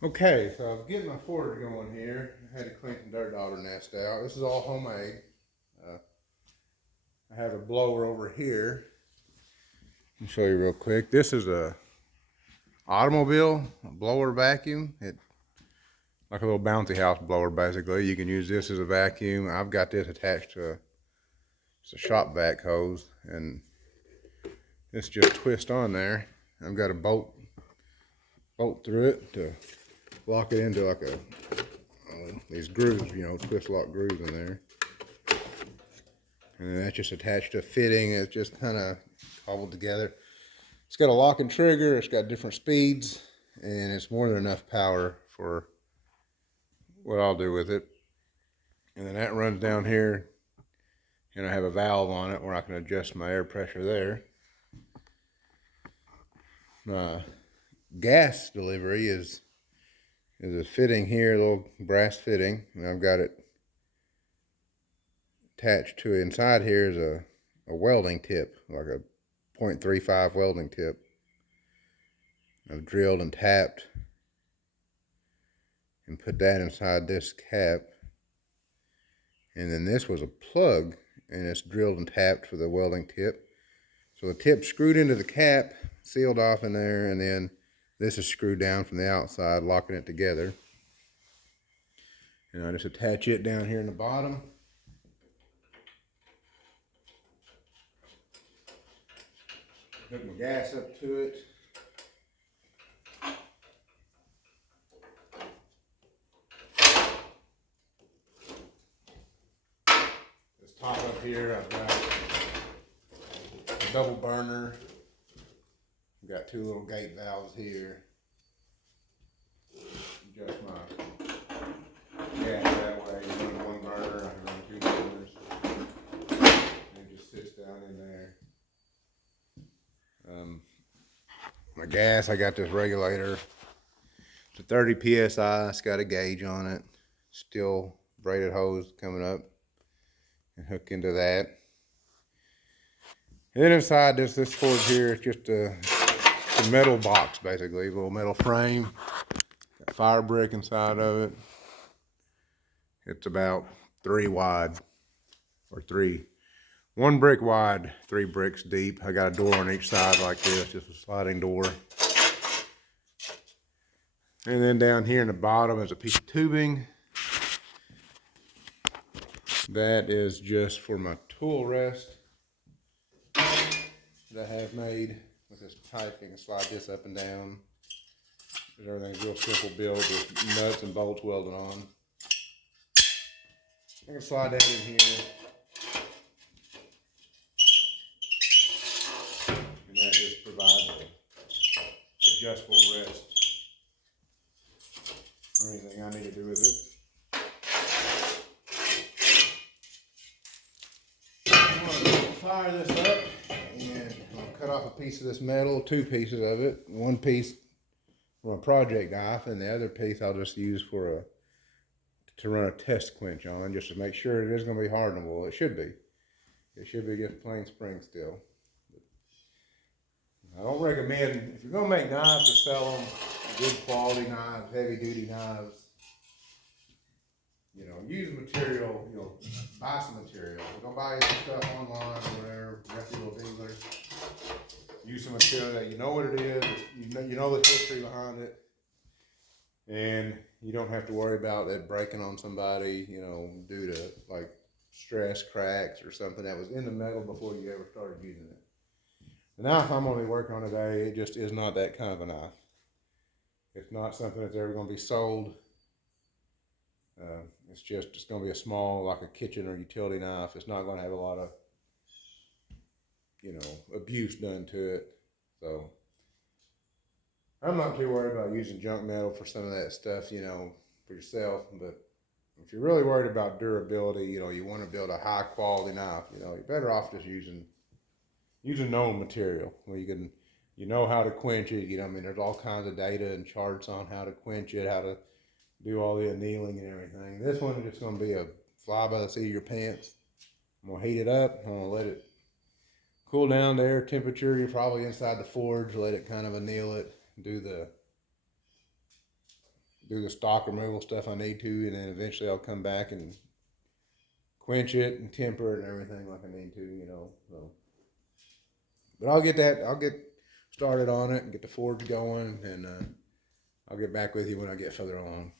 Okay, so I was getting my forge going here. I had to clean some dirt dauber nest out. This is all homemade. Uh, I have a blower over here. Let me show you real quick. This is a automobile blower vacuum. It like a little bouncy house blower basically. You can use this as a vacuum. I've got this attached to it's a shop vac hose, and this just twists on there. I've got a bolt through it to lock it into like a these grooves, twist lock grooves in there. And then that's just attached to a fitting. It's just kind of cobbled together. It's got a lock and trigger. It's got different speeds, and it's more than enough power for what I'll do with it. And then that runs down here, and I have a valve on it where I can adjust my air pressure there. Gas delivery is a fitting here, a little brass fitting, and I've got it attached to it. Inside here is a welding tip, like a 0.35 welding tip. I've drilled and tapped and put that inside this cap. And then this was a plug, and it's drilled and tapped for the welding tip. So the tip's screwed into the cap, sealed off in there, and then this is screwed down from the outside, locking it together. And I just attach it down here in the bottom. Hook my gas up to it. This top up here, I've got a double burner. I've got two little gate valves here. Adjust my gas that way. You run one burner, I can run two burners. And it just sits down in there. My gas, I got this regulator. It's a 30 psi. It's got a gauge on it. Steel braided hose coming up and hook into that. And then inside this forge here, it's just a metal box basically, a little metal frame. Got fire brick inside of it. It's about 3 wide, or 1 brick wide, 3 bricks deep. I got a door on each side like this, just a sliding door. And then down here in the bottom is a piece of tubing. That is just for my tool rest that I have made with this pipe. You can slide this up and down. Everything's real simple build with nuts and bolts welded on. I can slide that in here. And that just provides an adjustable rest for anything I need to do with it. I'm going to fire this up, and I'll cut off a piece of this metal, 2 pieces of it. One piece from a project knife, and the other piece I'll just use to run a test quench on, just to make sure it is going to be hardenable. It should be. It should be just plain spring steel. I don't recommend, if you're going to make knives, to sell them good quality knives, heavy duty knives. Use material, buy some material. Don't buy some stuff online or whatever, reputable dealers. Use some material that you know what it is, you know the history behind it, and you don't have to worry about it breaking on somebody, due to like stress cracks or something that was in the metal before you ever started using it. The knife I'm going to be working on today, it just is not that kind of a knife. It's not something that's ever going to be sold. It's going to be a small, like a kitchen or utility knife. It's not going to have a lot of, abuse done to it. So I'm not too worried about using junk metal for some of that stuff, for yourself. But if you're really worried about durability, you want to build a high quality knife, you're better off just using known material where you know how to quench it. There's all kinds of data and charts on how to quench it, how to do all the annealing and everything. This one is just going to be a fly by the seat of your pants. I'm going to heat it up. I'm going to let it cool down to air temperature. You're probably inside the forge. Let it kind of anneal it. Do the do the stock removal stuff I need to, and then eventually I'll come back and quench it and temper it and everything like I need to, you know. So, but I'll get started on it and get the forge going, and I'll get back with you when I get further along.